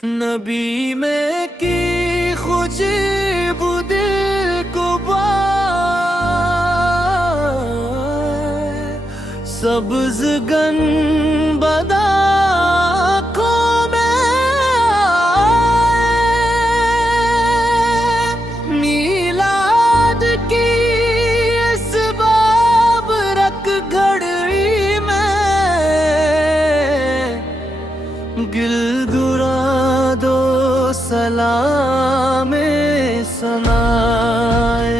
नबी में की खुशबू दिल को बाए, सब्ज गंबद आँखों में आए। मीलाद की इस बाबरक घड़ी में गिलगुरा दो सलामे सनाए।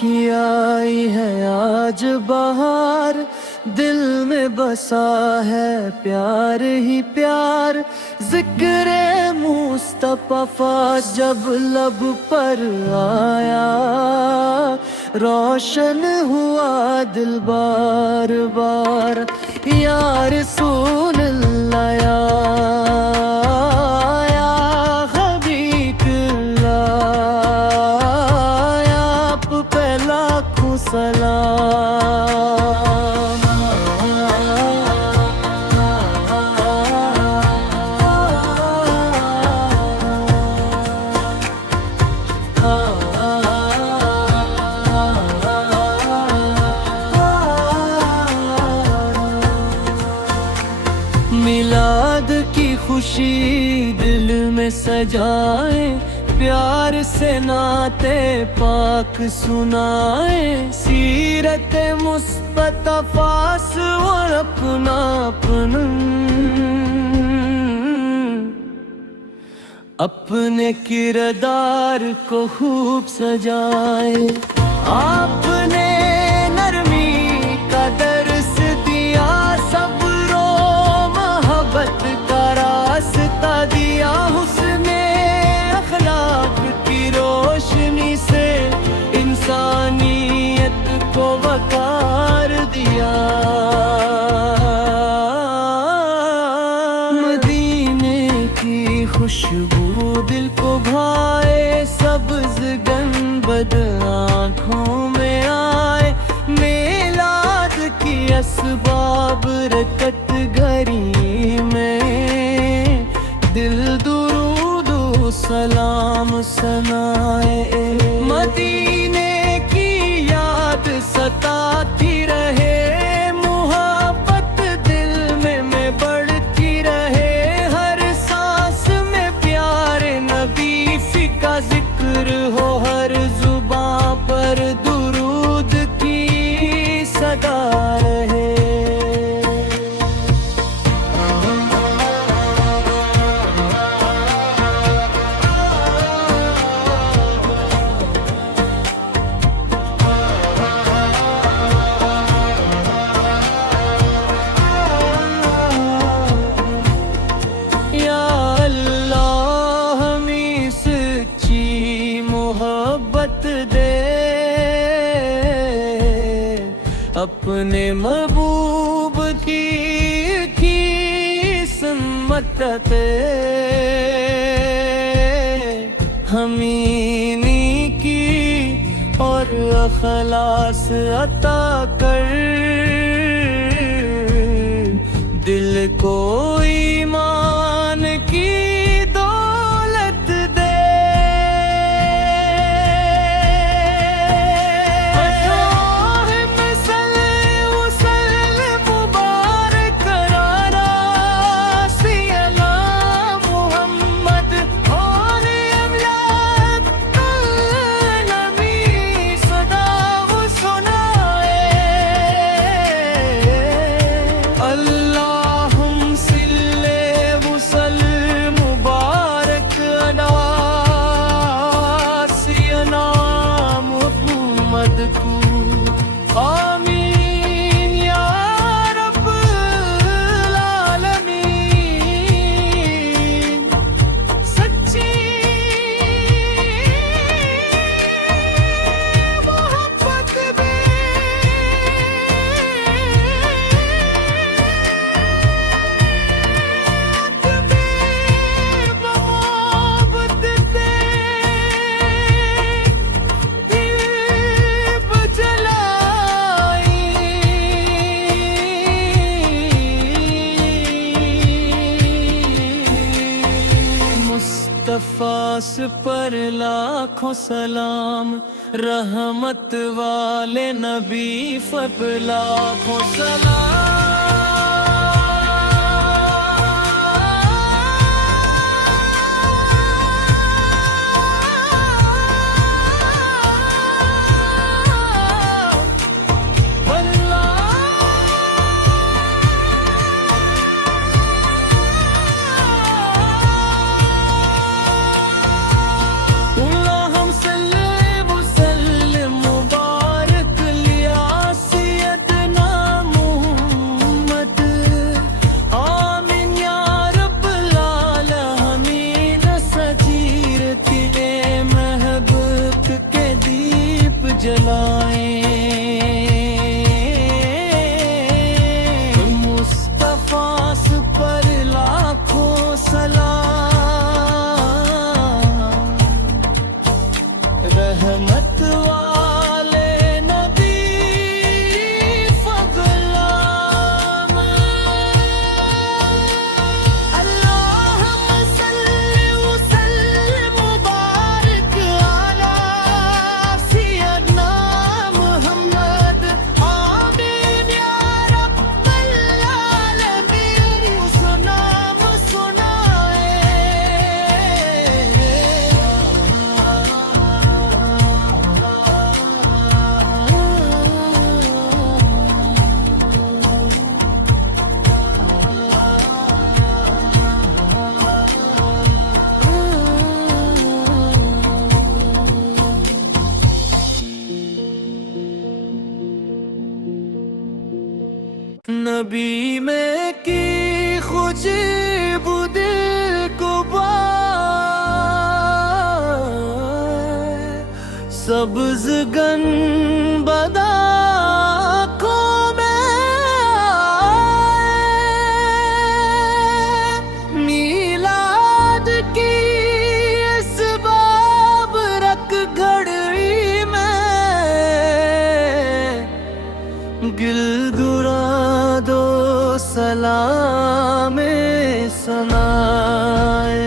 की आई है आज बहार, दिल में बसा है प्यार ही प्यार। जिक्र मुस्तफा जब लब पर आया, रोशन हुआ दिल बार बार। या रसूल अल्लाह या सलाम। मिलाद की खुशी दिल में सजाए, प्यार से नाते पाक सुनाए। सीरत मुस्तफा और अपने किरदार को खूब सजाए। आपने नरमी का दर्स दिया, सब्रो मोहब्बत का रास्ता दिया। हुस्ने अखलाक की रोशनी से इंसानियत को वकार दिया। मदीने की खुशबू दिल को भाए, सब्ज गंबद आँखों में आए। मेलाद की असबाब रकत घड़ी में दिल दुरूद सलाम सनाए। मदीने की याद सताती रहे, मोहब्बत दिल में बढ़ती रहे। हर सांस में प्यारे नबी का जिक्र हो, हर जुबां पर दुरूद की सदा रहे। दे अपने महबूब की सम्मत दे। हमीनी की और अखलास अता कर, दिल को ईमान की अब्बास पर लाखों सलाम, रहमत वाले नबी पर लाखों रहमत वाले नबी फगलाम। अल्लाहुम्मा सल्ली व सल्लिम मुबारक अला सय्यदना मुहम्मद। आमीन या रब्बल आलमीन। सुनाम सुनाए नबी में की खुशबू दिल को बाए, सब्ज गंबद आँखों में आए। मीलाद की इस बाबरक घड़ी में गिलगुरा दो सलामे सनाए।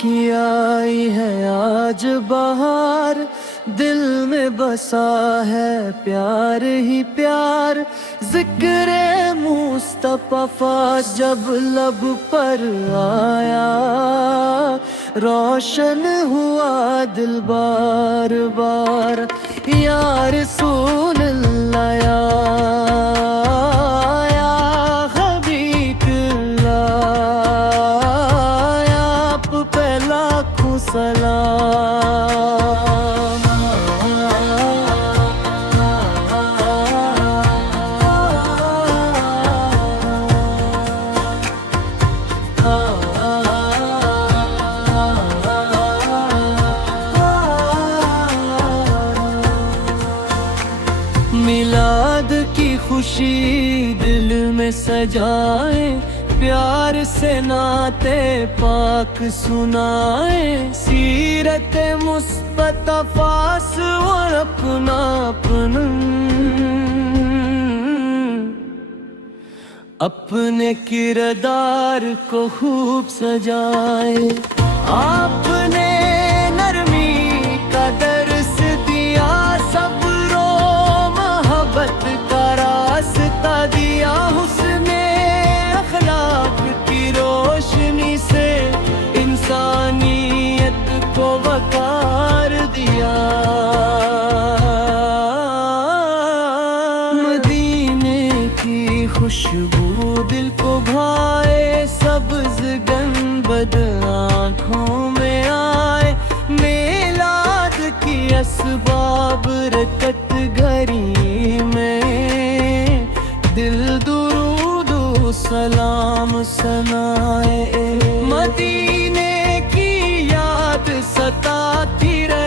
की आई है आज बहार, दिल में बसा है प्यार ही प्यार। जिक्र मुस्तफा जब लब पर आया, रोशन हुआ दिल बार बार। या रसूल अल्लाह या सलाम। मिलाद की खुशी दिल में सजाए, प्यार से नाते पाक सुनाए। सीरत मुस्तफा और अपनापन अपने किरदार को खूब सजाए। आपने नरमी का दर्स दिया, सब्रो मोहब्बत का रास्ता दिया। हुस्ने अखलाक की रोशनी से इंसानियत को वकार दिया। मदीने की खुशबू दिल को भाए, सब्ज गंबद आँखों में आए। मेलाद की असबाब रकत घरी में, दिल दुरूद सलाम सनाए। मदीने की याद सताती रहे,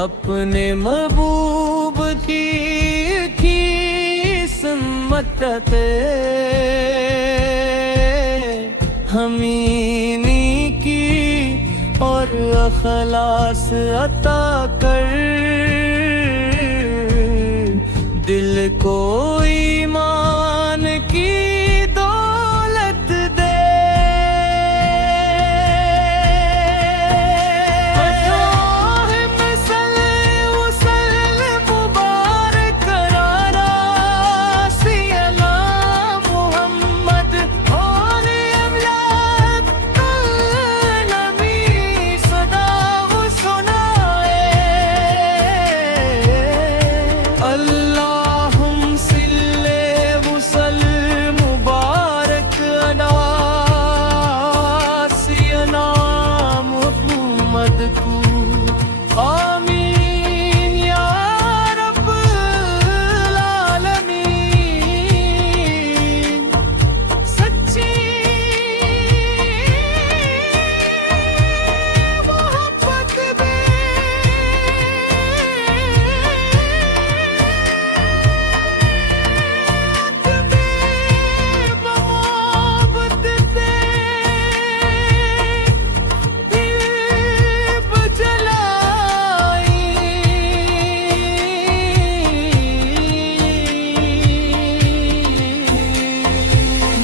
अपने महबूब की सम्मतते हमीनी की और अखलास अता कर दिल को ईमान की दौलत दे। मुबारक करारा सियला मुहम्मद और नमी सदा वो सुनाए। अल्लाहुम सिल्ले वसल मुबारक अदा सियना मुहम्मद को। आमीन या रब्बल आलमीन। सच्ची मोहब्बत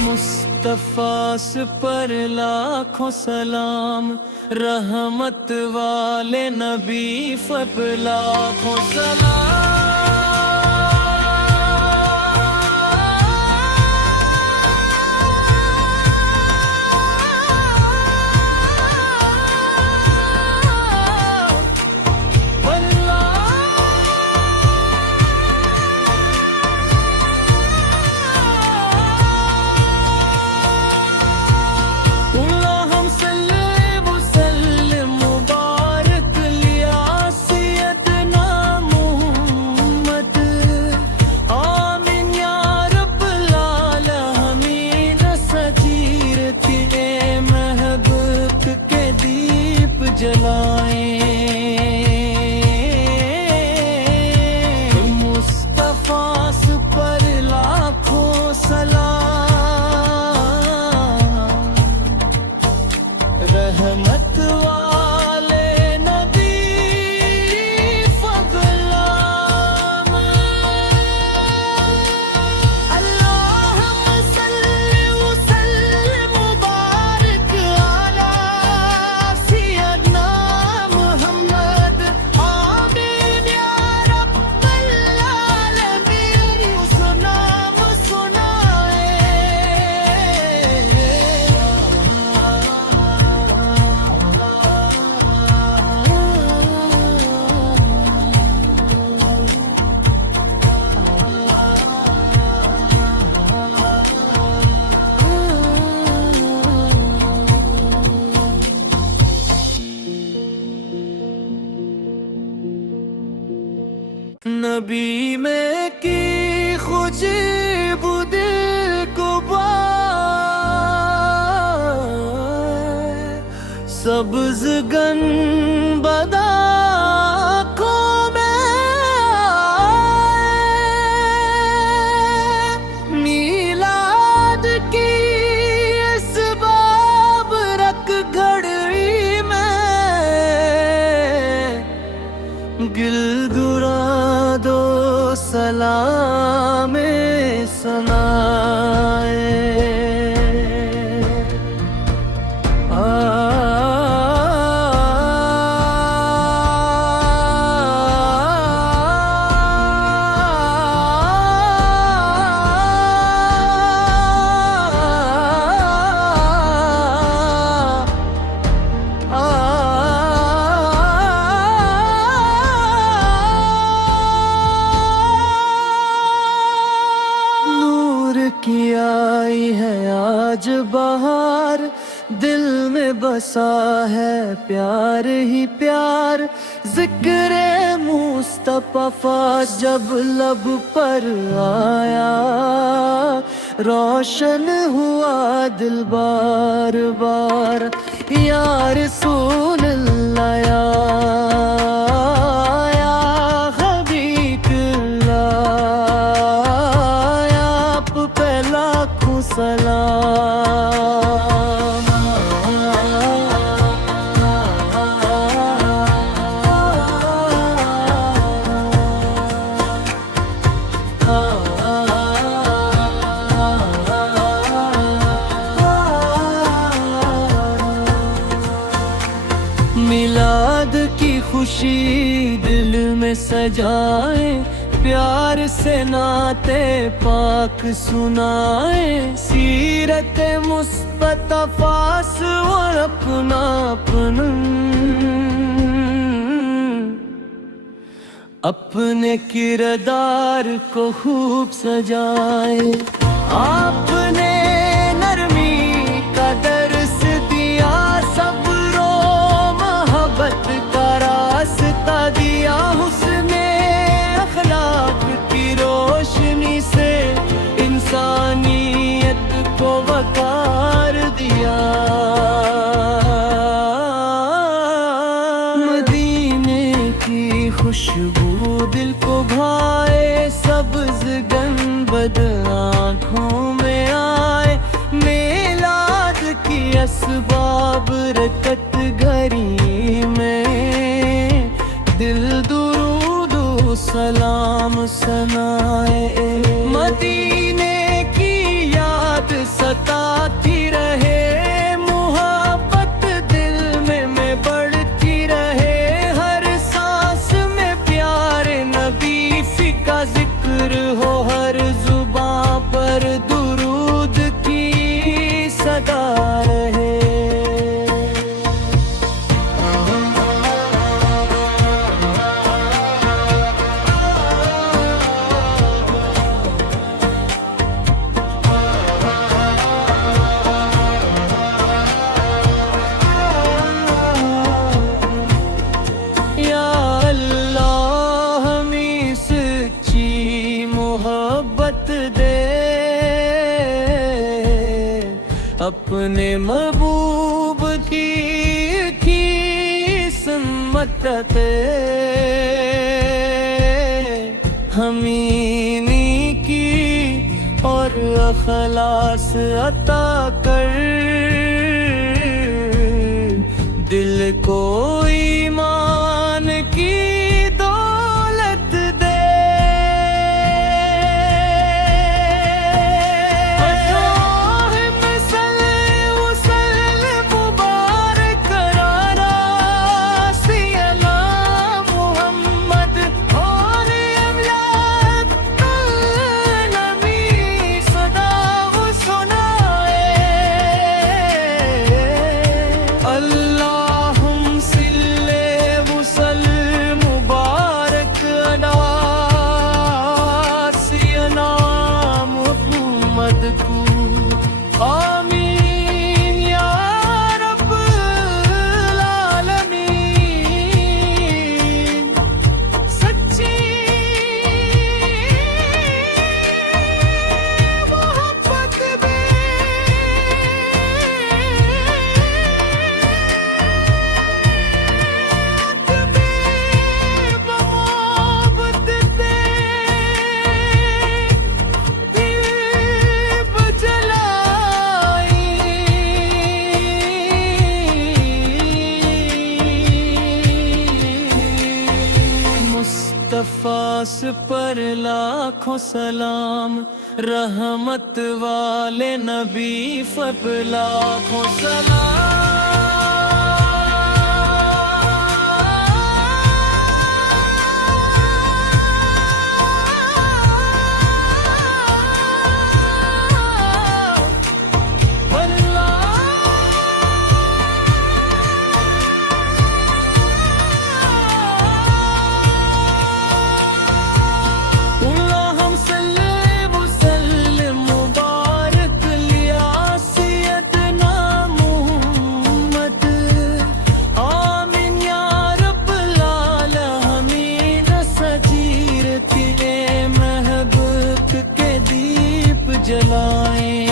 मुस्तफ़ास पर लाखों सलाम, रहमत वाले नबी पर लाखों सलाम। मुस्तफ़ास पर लाखों सलाम, रहमत वाले नबी फगलाम। अल्लाहुम्मा सल्ली वसल्लिम मुबारक अला सियदना मुहम्मद। आमीन या रब्बल आलमीन। सुनाम सुनाए। नबी में की खुशबू दिल को सब्ज गंबदा आँखों में आए। मीलाद की इस बाबरक घड़ी में गिलगुरा दो सलामे सनाए। की आई है आज बहार, दिल में बसा है प्यार ही प्यार। जिक्र मुस्तफा जब लब पर आया, रोशन हुआ दिल बार बार। या रसूल अल्लाह सजाए, प्यार से नाते पाक सुनाए, सीरत मुस्तफास और अपनापन अपने किरदार को खूब सजाए। आपने नरमी का दर्स दिया, सब्रो मोहब्बत का रास्ता दिया, हुस्ने अखलाक की रोशनी से इंसानियत को वकार दिया। मदीने की खुशबू दिल को भाए, सब्ज गंबद आँखों में आए, मेलाद की असबाब रकत घरी में, दिल दुरूद सलाम सनाए। मदीने की याद सताती रहे, मोहब्बत दिल में बढ़ती रहे, हर सांस में प्यारे नबी का जिक्र हो, हर जुबां पर दुरूद की सदा रहे। मोहब्बत दे अपने महबूब की सम्मत दे, हमीनी की और अखलास अता कर, दिल को ईमान की आमीन या रब्बुल आलमीन। सच्ची मोहब्बत में मोहब्बत दीप जला मुस्तफास पर लाखों सलाम, रहमत वाले नबी पर लाखों सलाम। जलाएं